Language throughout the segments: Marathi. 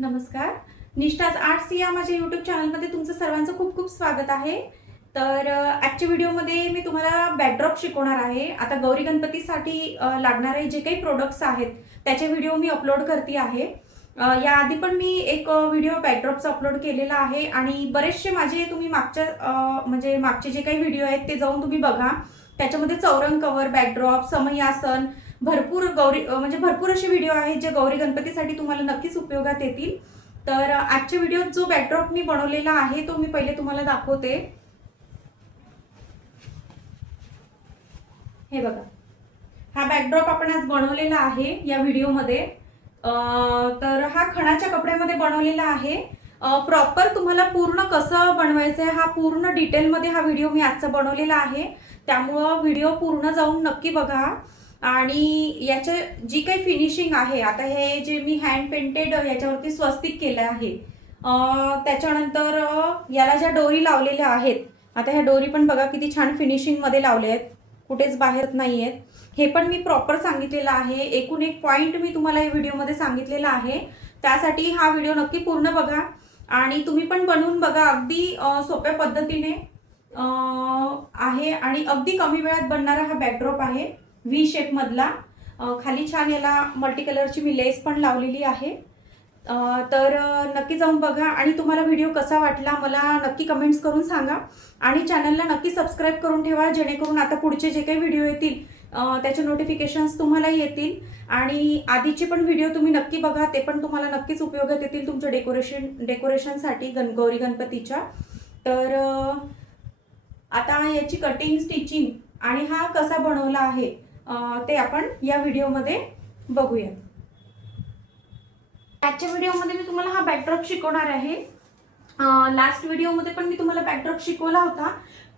नमस्कार. निष्ठाच आर्ट्स या माझ्या यूट्यूब चॅनलमध्ये तुमचं सर्वांचं खूप खूप स्वागत आहे. तर आजच्या व्हिडिओमध्ये मी तुम्हाला बॅकड्रॉप शिकवणार आहे. आता गौरी गणपतीसाठी लागणारे जे काही प्रोडक्ट्स आहेत त्याचे व्हिडिओ मी अपलोड करते आहे. याआधी पण मी एक व्हिडिओ बॅकड्रॉपचा अपलोड केलेला आहे आणि बरेचसे माझे तुम्ही मागच्या म्हणजे मागचे जे काही व्हिडिओ आहेत ते जाऊन तुम्ही बघा. त्याच्यामध्ये चौरंग कवर बॅकड्रॉप समयासन भरपूर गौरी म्हणजे भरपूर असे व्हिडिओ आहेत जे गौरी गणपतीसाठी तुम्हाला नक्कीच उपयोगात येतील. तर आजच्या व्हिडिओत जो बॅकड्रॉप मी बनवलेला आहे तो मी पहिले तुम्हाला दाखवते. हे बघा. हा बॅकड्रॉप आपण आज बनवलेला आहे या व्हिडिओमध्ये तर हा खणाच्या कपड्यामध्ये बनवलेला आहे. प्रॉपर तुम्हाला पूर्ण कसं बनवायचं आहे हा पूर्ण डिटेलमध्ये हा व्हिडिओ मी आजचा बनवलेला आहे. त्यामुळं व्हिडिओ पूर्ण जाऊन नक्की बघा. आणि याच्या जी काही फिनिशिंग आहे आता हे जे मी हँड पेंटेड याच्यावरती स्वस्तिक केलं आहे. त्याच्यानंतर याला ज्या डोरी लावलेल्या आहेत आता ह्या डोरी पण बघा किती छान फिनिशिंगमध्ये लावले आहेत. कुठेच बाहेर नाही आहेत हे पण मी प्रॉपर सांगितलेलं आहे. एकूण एक पॉईंट मी तुम्हाला या व्हिडिओमध्ये सांगितलेला आहे. त्यासाठी हा व्हिडिओ नक्की पूर्ण बघा. आणि तुम्ही पण बनवून बघा. अगदी सोप्या पद्धतीने आहे. आणि अगदी कमी वेळात बनणारा हा बॅकड्रॉप आहे. व्ही शेपमधला खाली छान याला मल्टी कलरची मी लेस पण लावलेली आहे. तर नक्की जाऊन बघा आणि तुम्हाला व्हिडिओ कसा वाटला मला नक्की कमेंट्स करून सांगा. आणि चॅनलला नक्की सबस्क्राईब करून ठेवा जेणेकरून आता पुढचे जे काही व्हिडिओ येतील त्याचे नोटिफिकेशन्स तुम्हाला येतील. आणि आधीचे पण व्हिडिओ तुम्ही नक्की बघा ते पण तुम्हाला नक्कीच उपयोगात येतील तुमच्या डेकोरेशन डेकोरेशनसाठी गण गौरी गणपतीच्या. तर आता याची कटिंग स्टिचिंग आणि हा कसा बनवला आहे ते आपण या व्हिडिओमध्ये बघूया. आजच्या व्हिडिओमध्ये मी तुम्हाला हा बॅकड्रॉप शिकवणार आहे. लास्ट व्हिडिओमध्ये पण मी तुम्हाला बॅकड्रॉप शिकवला होता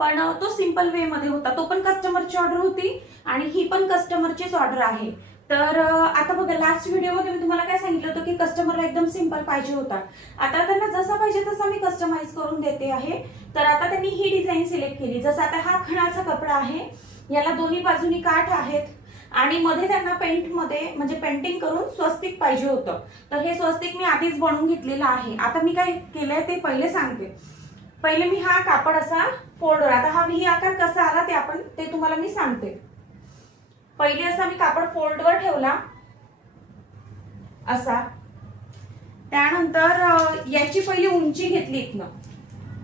पण तो सिंपल वेमध्ये होता. तो पण कस्टमरची ऑर्डर होती आणि ही पण कस्टमरचीच ऑर्डर आहे. तर आता बघा लास्ट व्हिडिओमध्ये मी तुम्हाला काय सांगितलं होतं की कस्टमरला एकदम सिंपल पाहिजे होता. आता त्यांना जसा पाहिजे तसा मी कस्टमाइज करून देते आहे. तर आता त्यांनी ही डिझाईन सिलेक्ट केली. जसं आता हा खणाचा कपडा आहे याला दोन्ही बाजूनी काठ आहेत. आणि मध्ये त्यांना पेंटमध्ये म्हणजे पेंटिंग करून स्वस्तिक पाहिजे होतं. तर हे स्वस्तिक मी आधीच बनवून घेतलेलं आहे. आता मी काय केलंय ते पहिले सांगते. पहिले मी हा कापड असा फोल्डर आता हा व्ही आकार कसा आला ते आपण ते तुम्हाला मी सांगते. पहिले असा मी कापड फोल्डवर ठेवला. असा. त्यानंतर याची पहिली उंची घेतली इथनं.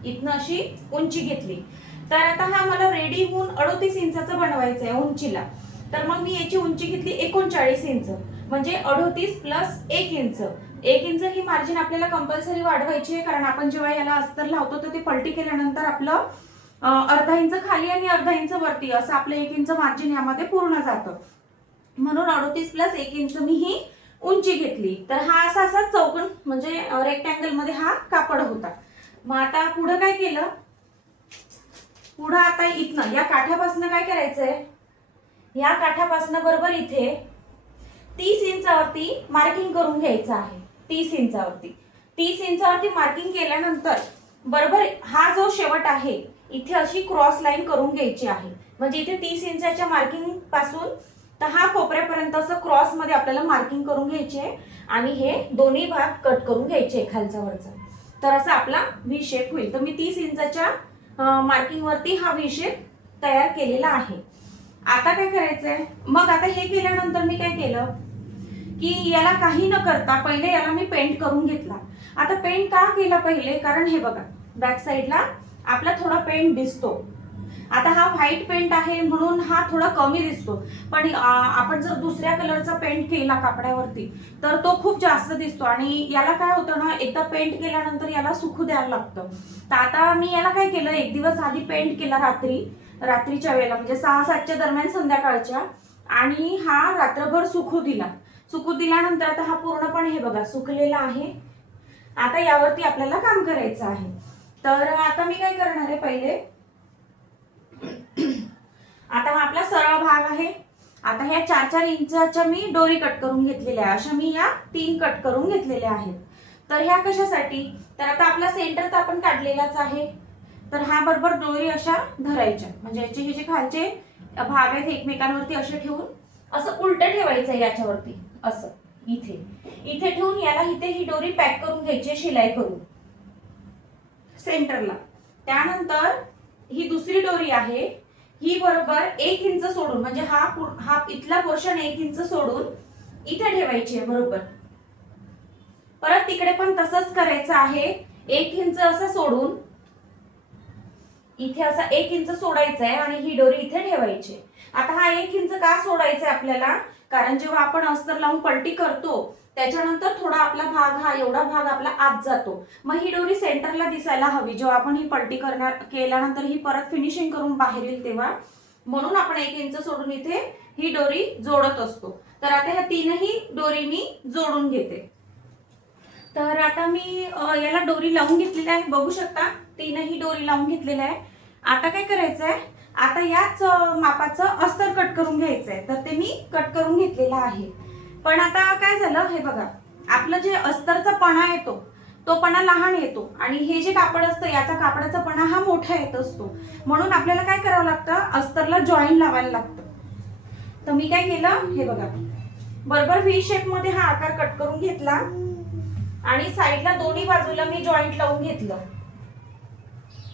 इथनं अशी उंची घेतली. तर आता हा मला रेडी होऊन अडोतीस इंचाचं बनवायचं आहे उंचीला. तर मग मी याची उंची घेतली एकोणचाळीस इंच. म्हणजे अडोतीस प्लस एक इंच. एक इंच ही मार्जिन आपल्याला कंपल्सरी वाढवायची आहे कारण आपण जेव्हा याला अस्तर लावतो तर ते पलटी केल्यानंतर आपलं अर्धा इंच खाली आणि अर्धा इंच वरती असं आपलं एक इंच मार्जिन यामध्ये पूर्ण जातं. म्हणून अडोतीस प्लस एक इंच मी ही उंची घेतली. तर हा असा असा चौकण म्हणजे रेक्टँगलमध्ये हा कापड होता. मग आता पुढं काय केलं? पुढं आता इथनं या काठापासून काय करायचंय? या काठापासून बरोबर इथे तीस इंचावरती मार्किंग करून घ्यायचं आहे. तीस इंचावरती. तीस इंचावरती मार्किंग केल्यानंतर बरोबर हा जो शेवट आहे इथे अशी क्रॉस लाईन करून घ्यायची आहे. म्हणजे इथे तीस इंचाच्या मार्किंगपासून तर हा कोपऱ्यापर्यंत असं क्रॉसमध्ये आपल्याला मार्किंग करून घ्यायचे आहे. आणि हे दोन्ही भाग कट करून घ्यायचे खालचा वरचा. तर असा आपला व्ही शेप होईल. तर मी तीस इंचाच्या मार्किंगवरती हा व्ही शेप तयार केलेला आहे. आता काय करायचंय? मग आता हे केल्यानंतर मी काय केलं? की याला काही न करता पहिले याला मी पेंट करून घेतला. आता पेंट का केला पहिले? कारण हे बघा बॅक साईडला आपला थोडा पेंट दिसतो. आता हा व्हाईट पेंट आहे म्हणून हा थोडा कमी दिसतो. पण आपण जर दुसऱ्या कलरचा पेंट केला कापड्यावरती तर तो खूप जास्त दिसतो. आणि याला काय होतं ना एकदा पेंट केल्यानंतर याला सुकू द्यायला लागतं. तर आता मी याला काय केलं एक दिवस आधी पेंट केला रात्री रात्रीच्या वेळेला म्हणजे सहा सातच्या दरम्यान संध्याकाळच्या आणि हा रात्रभर सुकू दिला. सुकू दिल्यानंतर आता हा पूर्णपणे हे बघा सुकलेला आहे. आता यावरती आपल्याला काम करायचं आहे. तर आता मी काय करणार आहे पहिले आता हा आपला सरळ भाग आहे. आता ह्या चार चार इंचाच्या मी डोरी कट करून घेतलेल्या आहे. अशा मी या तीन कट करून घेतलेल्या आहेत. तर ह्या कशासाठी? तर आता आपला सेंटर तर आपण काढलेलाच आहे. तर हा बरोबर दोरी अशा धरायच्या. म्हणजे याचे हे जे खालचे भाग आहेत एकमेकांवरती असे ठेवून असं उलट ठेवायचं आहे याच्यावरती. असं. इथे. इथे ठेवून याला इथे ही डोरी पॅक करून घ्यायची शिलाई करून. सेंटरला त्यानंतर ही दुसरी डोरी आहे. ही बरोबर एक इंच सोडून म्हणजे हा हा इथला पोर्शन एक इंच सोडून इथे ठेवायची आहे बरोबर. परत तिकडे पण तसंच करायचं आहे. एक इंच असं सोडून इथे असा एक इंच सोडायचा आहे आणि ही डोरी इथे ठेवायची आता हा एक इंच का सोडायचा आहे आपल्याला? कारण जेव्हा आपण अस्तर लावून पलटी करतो त्याच्यानंतर थोडा आपला भाग हा एवढा भाग आपला आत जातो. मग ही डोरी सेंटरला दिसायला हवी. जेव्हा आपण ही पलटी करणार केल्यानंतर ही परत फिनिशिंग करून बाहेर येईल तेव्हा. म्हणून आपण एक इंच सोडून इथे ही डोरी जोडत असतो. तर आता ह्या तीनही डोरी मी जोडून घेते. तर आता मी याला डोरी लावून घेतलेली आहे. बघू शकता तीनही डोरी लावून घेतलेल्या आहे आता काय करायचं आहे आता याच मापाचं अस्तर कट करून घ्यायचं आहे तर ते मी कट करून घेतलेलं आहे. पण आता काय झालं हे बघा आपलं जे अस्तरचा पणा येतो तो पणा लहान येतो. आणि हे जे कापड असतं याचा कापडाचा पणा हा मोठा येत असतो. म्हणून आपल्याला काय करावं लागतं? अस्तरला जॉईन लावायला लागतं. तर मी काय केलं? हे बघा. बरोबर व्ही शेपमध्ये हा आकार कट करून घेतला. आणि साईडला दोन्ही बाजूला मी जॉईंट लावून घेतलं.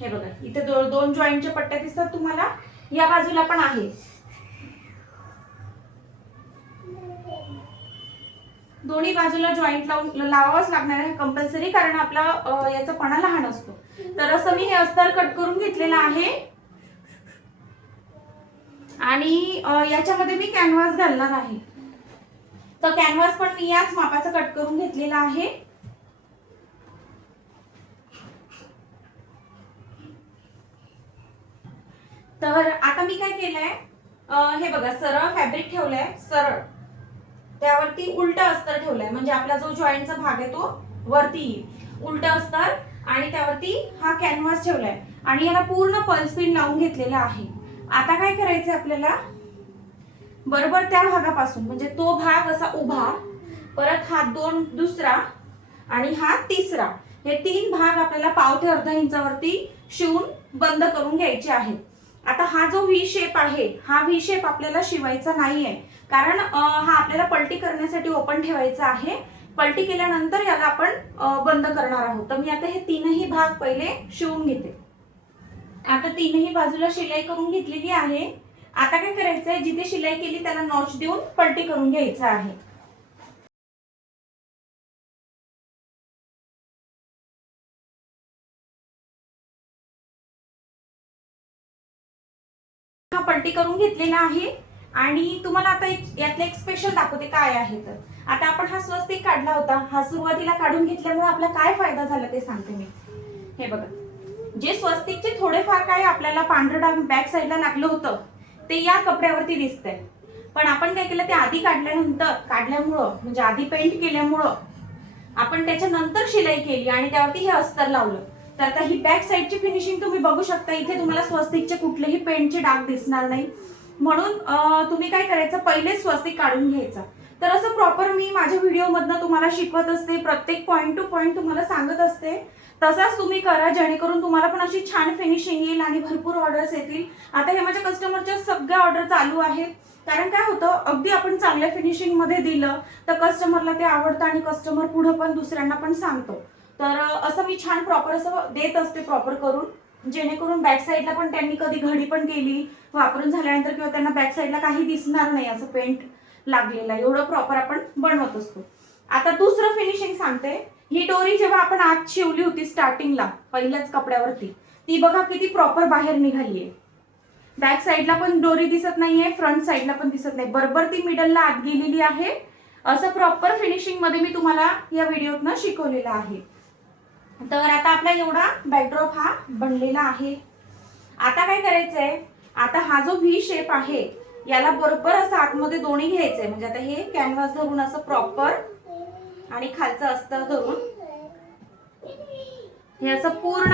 हे बघा. इथे दो, दोन जॉईंटच्या पट्ट्या दिसतात तुम्हाला. या बाजूला पण आहे. दोन्ही बाजूला जॉईंट लावून लावावंच लागणार आहे. कंपल्सरी कारण आपला याचा पणा लहान असतो. तर असं मी हे अस्तर कट करून घेतलेलं आहे. आणि याच्यामध्ये मी कॅनव्हास घालणार आहे. तर कॅनव्हास पण मी याच मापाचा कट करून घेतलेला आहे. तर आता मी काय केलंय? हे बघा सरळ फॅब्रिक ठेवलंय. सरळ. त्यावरती उलट अस्तर ठेवलंय. म्हणजे आपला जो जॉईंटचा भाग आहे तो वरती येईल. उलट अस्तर आणि त्यावरती हा कॅनव्हास ठेवलाय. आणि याला पूर्ण पल्स पिन लावून घेतलेला आहे. आता काय करायचं आपल्याला? बरोबर त्या भागापासून म्हणजे तो भाग असा उभा परत हा दोन दुसरा आणि हा तिसरा. हे तीन भाग आपल्याला पाव ते अर्धा इंचावरती शिवून बंद करून घ्यायचे आहेत. आता हा जो व्ही शेप आहे हा व्ही शेप आपल्याला शिवायचा नाहीये. कारण हा आपल्याला पलटी करण्यासाठी ओपन ठेवायचा आहे. पलटी केल्यानंतर याला आपण बंद करणार आहोत. तर मी आता हे तीनही भाग पहिले शिवून घेते. आता तीनही बाजूला शिलाई करून घेतलेली आहे. आता काय करायचंय? जिथे शिलाई केली त्याला नॉच देऊन पलटी करून घ्यायचं आहे. हा पलटी करून घेतलेला आहे. आणि तुम्हाला आता एक यातलं एक स्पेशल दाखवते काय आहे तर. आता आपण हा स्वस्तिक काढला होता. हा सुरुवातीला काढून घेतल्यामुळे आपला काय फायदा झाला ते सांगते मी. हे बघा. जे स्वस्तिकचे थोडेफार काय आपल्याला पांढरं डाग बॅक साईडला लागलं होतं ते या कपड्यावरती दिसतंय. पण आपण काय केलं ते आधी काढल्यानंतर काढल्यामुळं म्हणजे आधी पेंट केल्यामुळं आपण त्याच्यानंतर शिलाई केली आणि त्यावरती हे अस्तर लावलं. तर आता ही बॅक साईडची फिनिशिंग तुम्ही बघू शकता. इथे तुम्हाला स्वस्तिकचे कुठलेही पेंटचे डाग दिसणार नाही. म्हणून तुम्ही काय करायचं? पहिले स्वस्तिक काढून घ्यायचा. तर असं प्रॉपर मी माझ्या व्हिडिओमधनं तुम्हाला शिकवत असते प्रत्येक पॉईंट टू पॉईंट तुम्हाला सांगत असते. तसाच तुम्ही करा जेणेकरून तुम्हाला पण अशी छान फिनिशिंग येईल आणि भरपूर ऑर्डर्स येतील. आता हे माझ्या कस्टमरच्या सगळ्या ऑर्डर चालू आहेत. कारण काय होतं अगदी आपण चांगल्या फिनिशिंगमध्ये दिलं तर कस्टमरला ते आवडतं आणि कस्टमर पुढं पण दुसऱ्यांना पण सांगतो. तर असं मी छान प्रॉपर असं देत असते प्रॉपर करून. जेणेकरून बॅक साईडला पण त्यांनी कधी घडी पण केली वापरून झाल्यानंतर किंवा त्यांना बॅक साईडला काही दिसणार नाही असं पेंट लागलेलं आहे. एवढं प्रॉपर आपण बनवत असतो. आता दुसरं फिनिशिंग सांगते. ही डोरी जेव्हा आपण आत शिवली होती स्टार्टिंगला पहिल्याच कपड्यावरती ती बघा किती प्रॉपर बाहेर निघाली आहे. बॅक साईडला पण दोरी दिसत नाहीये फ्रंट साईडला पण दिसत नाही. बरोबर ती मिडलला आत गेलेली आहे. असं प्रॉपर फिनिशिंगमध्ये मी तुम्हाला या व्हिडिओतनं शिकवलेलं आहे. तर आता आपला एवढा बॅकड्रॉप हा बनलेला आहे. आता काय करायचंय? आता हा जो व्ही शेप आहे याला बरोबर असं आतमध्ये दोन्ही घ्यायचंय. म्हणजे आता हे कॅनव्हास धरून असं प्रॉपर आणि खालचं अस्तर धरून. हे असं पूर्ण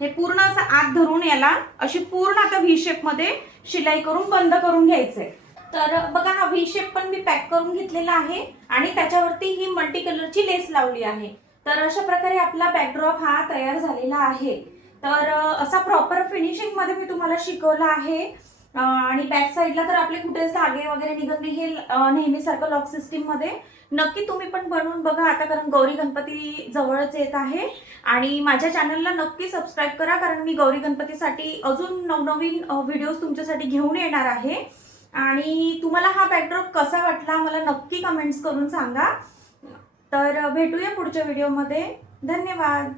हे पूर्ण असं आत धरून याला अशी पूर्ण आता व्ही शेपमध्ये शिलाई करून बंद करून घ्यायचंय. तर बघा हा व्ही शेप पण मी पॅक करून घेतलेला आहे आणि त्याच्यावरती ही मल्टी कलरची लेस लावली आहे. तर अशा प्रकारे आपला बॅकड्रॉप हा तयार झालेला आहे. तर असा प्रॉपर फिनिशिंगमध्ये मी तुम्हाला शिकवला आहे. आणि बॅक साईडला तर आपले कुठे धागे वगैरे निघत नाही. हे नेहमीसारखं लॉक सिस्टीममध्ये नक्की तुम्ही पण बनवून बघा आता कारण गौरी गणपती जवळच येत आहे. आणि माझ्या चॅनलला नक्की सबस्क्राईब करा कारण मी गौरी गणपतीसाठी अजून नवनवीन व्हिडिओज तुमच्यासाठी घेऊन येणार आहे. आणि तुम्हाला हा बॅकड्रॉप कसा वाटला मला नक्की कमेंट्स करून सांगा. तर भेटूया पुढच्या व्हिडिओमध्ये धन्यवाद.